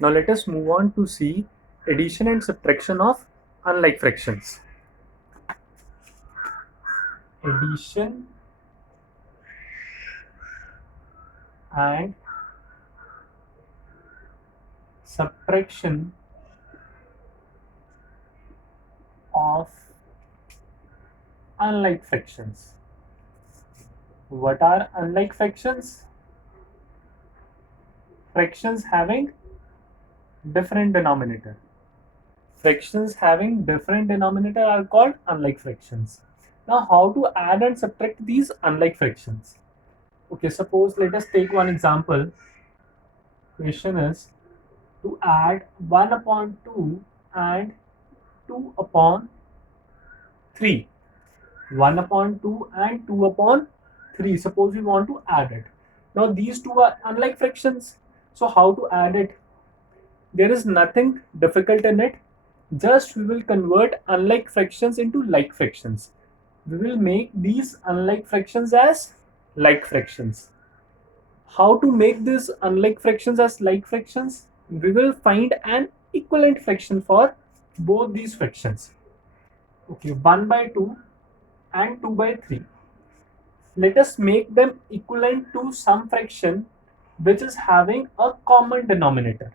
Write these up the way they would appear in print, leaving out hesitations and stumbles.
Now let us move on to see addition and subtraction of unlike fractions. Addition and subtraction of unlike fractions. What are unlike fractions? Fractions having different denominator. Fractions having different denominator are called unlike fractions. Now, how to add and subtract these unlike fractions? Okay, suppose let us take one example. Question is to add 1 upon 2 and 2 upon 3. 1 upon 2 and 2 upon 3. Suppose we want to add it. Now, these two are unlike fractions. So, how to add it? There is nothing difficult in it. Just we will convert unlike fractions into like fractions. We will make these unlike fractions as like fractions. How to make these unlike fractions as like fractions? We will find an equivalent fraction for both these fractions. Okay, 1 by 2 and 2 by 3. Let us make them equivalent to some fraction which is having a common denominator.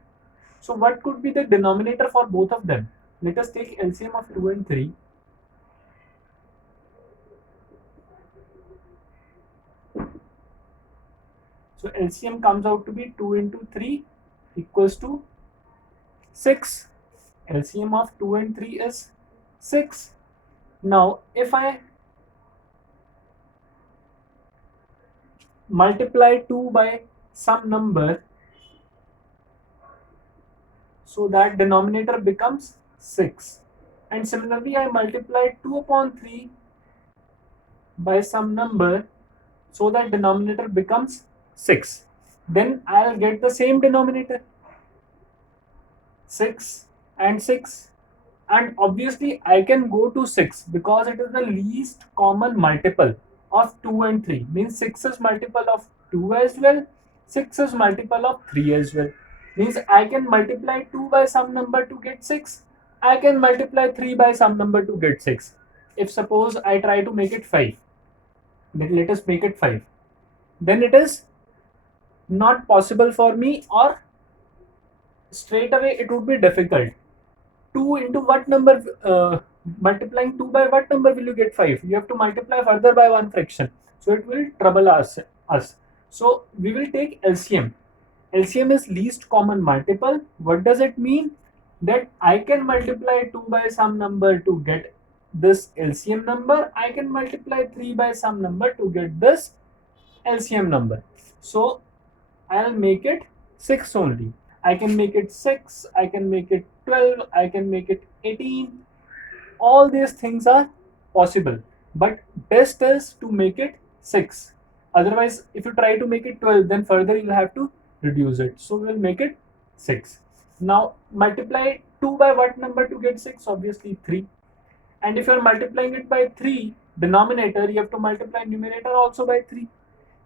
So what could be the denominator for both of them? Let us take LCM of 2 and 3. So LCM comes out to be 2 into 3 equals to 6. LCM of 2 and 3 is 6. Now if I multiply 2 by some number, so that denominator becomes 6. And similarly I multiply 2 upon 3 by some number, so that denominator becomes 6. Then I'll get the same denominator, 6 and 6. And obviously I can go to 6 because it is the least common multiple of 2 and 3. Means 6 is multiple of 2 as well, 6 is multiple of 3 as well. Means I can multiply 2 by some number to get 6. I can multiply 3 by some number to get 6. If suppose I try to make it 5, then let us make it 5. Then it is not possible for me, or straight away it would be difficult. 2 into what number? Multiplying 2 by what number will you get 5? You have to multiply further by one fraction, so it will trouble us. So we will take LCM. LCM is least common multiple. What does it mean? That I can multiply 2 by some number to get this LCM number. I can multiply 3 by some number to get this LCM number. So I'll make it 6 only. I can make it 6, I can make it 12, I can make it 18. All these things are possible. But best is to make it 6. Otherwise, if you try to make it 12, then further you'll have to reduce it. So we'll make it 6. Now multiply 2 by what number to get 6? Obviously 3. And if you're multiplying it by 3, denominator, you have to multiply numerator also by 3.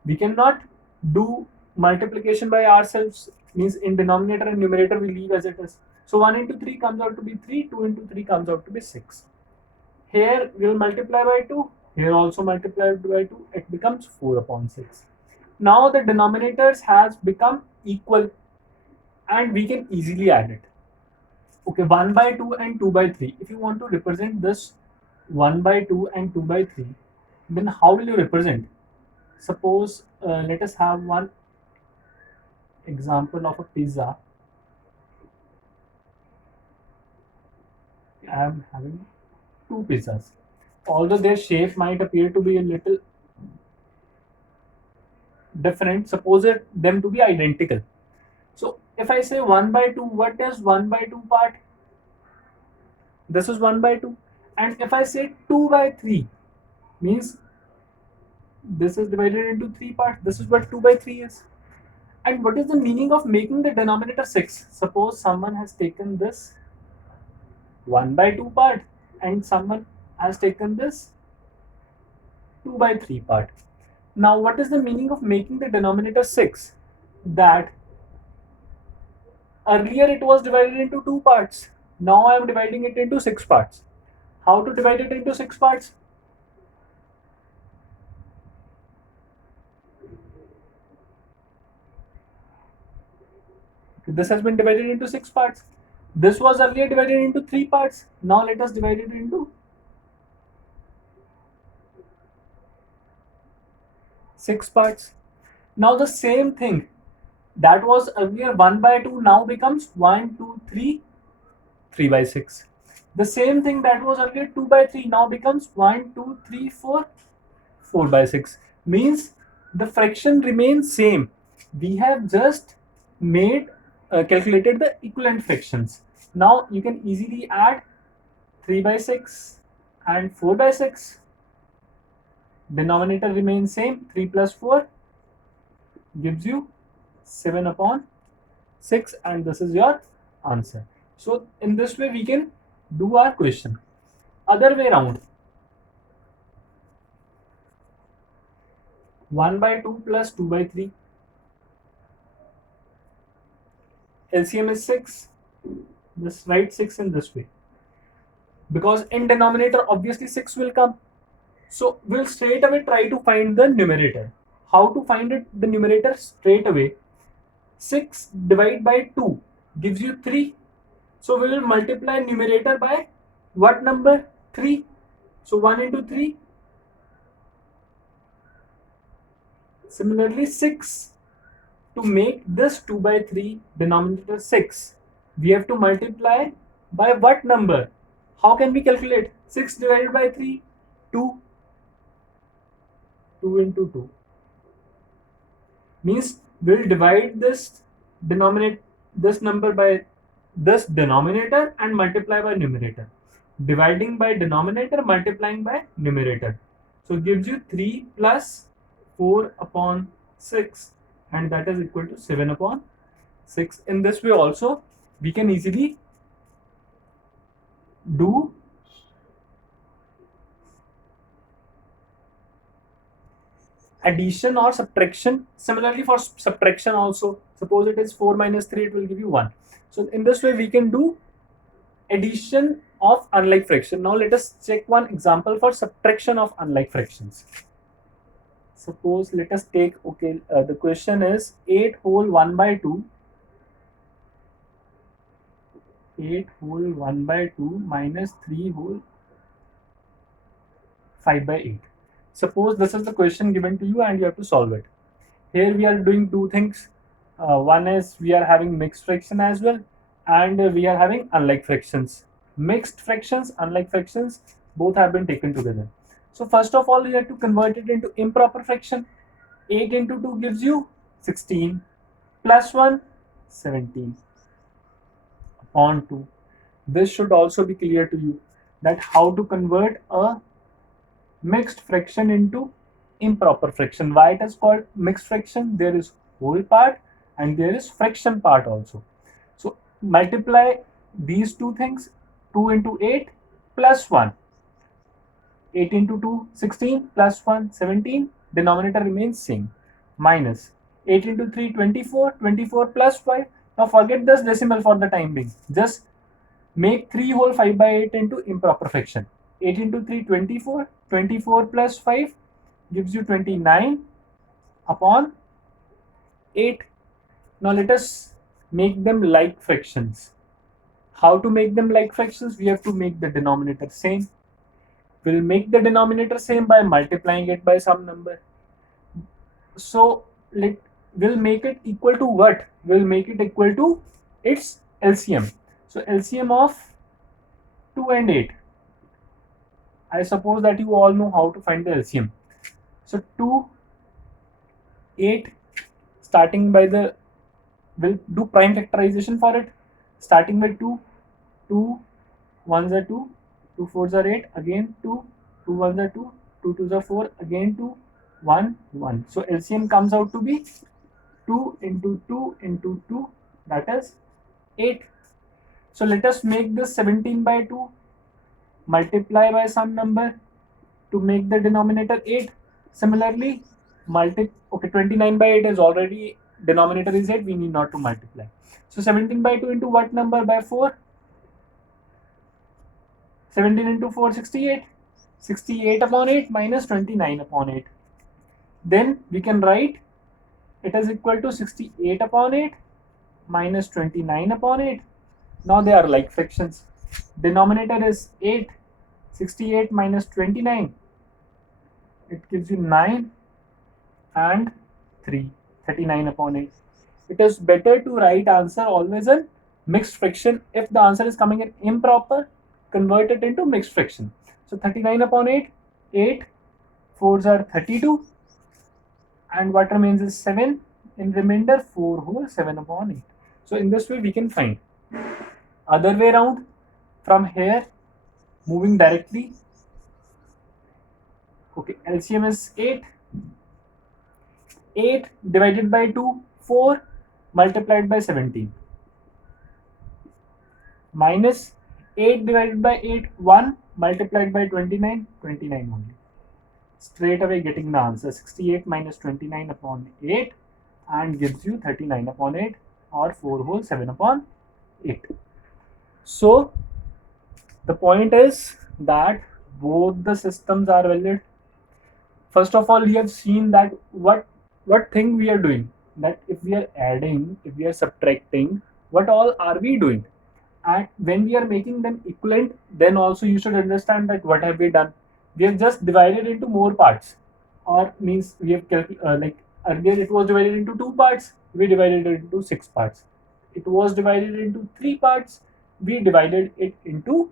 We cannot do multiplication by ourselves, means in denominator and numerator we leave as it is. So 1 into 3 comes out to be 3, 2 into 3 comes out to be 6. Here we will multiply by 2, here also multiply by 2, it becomes 4 upon 6. Now the denominators has become equal and we can easily add it. Okay, 1 by 2 and 2 by 3. If you want to represent this 1 by 2 and 2 by 3, then how will you represent? Suppose let us have one example of a pizza. I am having two pizzas. Although their shape might appear to be a little different, suppose them to be identical. So if I say 1 by 2, what is 1 by 2 part? This is 1 by 2. And if I say 2 by 3, means this is divided into 3 parts. This is what 2 by 3 is. And what is the meaning of making the denominator 6? Suppose someone has taken this 1 by 2 part and someone has taken this 2 by 3 part. Now what is the meaning of making the denominator 6? That Earlier it was divided into 2 parts. Now I am dividing it into 6 parts. How to divide it into 6 parts? This has been divided into 6 parts. This was earlier divided into 3 parts. Now let us divide it into 6 parts. Now the same thing that was earlier 1 by 2 now becomes 1, 2, 3, 3 by 6. The same thing that was earlier 2 by 3 now becomes 1, 2, 3, 4, 4 by 6. Means the fraction remains same. We have just made calculated the equivalent fractions. Now you can easily add 3 by 6 and 4 by 6. Denominator remains same. 3 plus 4 gives you 7 upon 6, and this is your answer. So in this way we can do our question. Other way around, 1 by 2 plus 2 by 3. LCM is 6. Just write 6 in this way. Because in denominator obviously 6 will come. So we'll straight away try to find the numerator. How to find it? The numerator straight away. 6 divided by 2 gives you 3. So we will multiply numerator by what number? 3. So 1 into 3. Similarly 6. To make this 2 by 3 denominator 6, we have to multiply by what number? How can we calculate? 6 divided by 3, 2. 2 into 2. Means we'll divide this number by this denominator and multiply by numerator. Dividing by denominator, multiplying by numerator. So it gives you 3 plus 4 upon 6, and that is equal to 7 upon 6. In this way also we can easily do addition or subtraction. Similarly for subtraction also, suppose it is 4 minus 3, it will give you 1. So in this way we can do addition of unlike fraction. Now let us check one example for subtraction of unlike fractions. Suppose let us take, the question is 8 whole 1 by 2. 8 whole 1 by 2 minus 3 whole 5 by 8. Suppose this is the question given to you and you have to solve it. Here we are doing two things. One is we are having mixed fraction as well, and we are having unlike fractions. Mixed fractions, unlike fractions, both have been taken together. So first of all, you have to convert it into improper fraction. 8 into 2 gives you 16 plus 1, 17 upon 2. This should also be clear to you that how to convert a mixed fraction into improper fraction. Why it is called mixed fraction? There is whole part and there is fraction part also. So multiply these two things. 2 into 8 plus 1. 8 into 2, 16 plus 1, 17. Denominator remains same. Minus 8 into 3, 24. 24 plus 5. Now forget this decimal for the time being. Just make 3 whole 5 by 8 into improper fraction. 8 into 3, 24. 24 plus 5 gives you 29 upon 8. Now let us make them like fractions. How to make them like fractions? We have to make the denominator same. We'll make the denominator same by multiplying it by some number. So we'll make it equal to what? We'll make it equal to its LCM. So LCM of 2 and 8. I suppose that you all know how to find the LCM. So 2, 8, starting by the, we'll do prime factorization for it. Starting by 2, 2 1s are 2, 2 4s are 8, again 2, 2 1s are 2, 2 2s are 4, again 2, 1, 1. So LCM comes out to be 2 into 2 into 2, that is 8. So let us make this 17 by 2, multiply by some number to make the denominator 8. Similarly, 29 by 8 is already denominator is 8, we need not to multiply. So 17 by 2 into what number? By 4. 17 into 4, 68. 68 upon 8 minus 29 upon 8. Then we can write it is equal to 68 upon 8 minus 29 upon 8. Now they are like fractions. Denominator is 8. 68 minus 29. It gives you 9 and 3. 39 upon 8. It is better to write answer always in mixed fraction. If the answer is coming in improper, convert it into mixed fraction. So 39 upon 8, 8, 4s are 32, and what remains is 7. In remainder, 4 whole 7 upon 8. So in this way we can find. Other way around, from here, moving directly. Okay, LCM is 8. 8 divided by 2, 4 multiplied by 17. Minus 8 divided by 8, 1 multiplied by 29, 29 only. Straight away getting the answer 68 minus 29 upon 8 and gives you 39 upon 8 or 4 whole 7 upon 8. So the point is that both the systems are valid. First of all, we have seen that what thing we are doing, that if we are adding, if we are subtracting, what all are we doing? And when we are making them equivalent, then also you should understand that what have we done. We have just divided into more parts, or means we have like earlier it was divided into 2 parts, we divided it into 6 parts. It was divided into 3 parts, we divided it into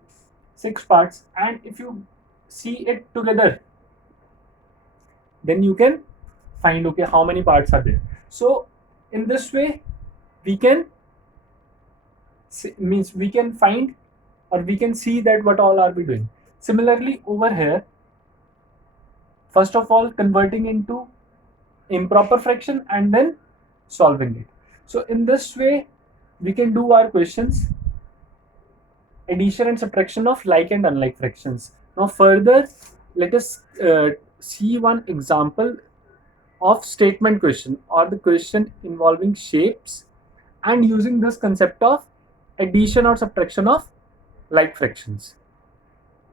6 parts. And if you see it together, then you can find, okay, how many parts are there. So in this way we can means we can find, or we can see that what all are we doing. Similarly over here, first of all converting into improper fraction and then solving it. So in this way we can do our questions, addition and subtraction of like and unlike fractions. Now further, let us see one example of statement question, or the question involving shapes and using this concept of addition or subtraction of like fractions.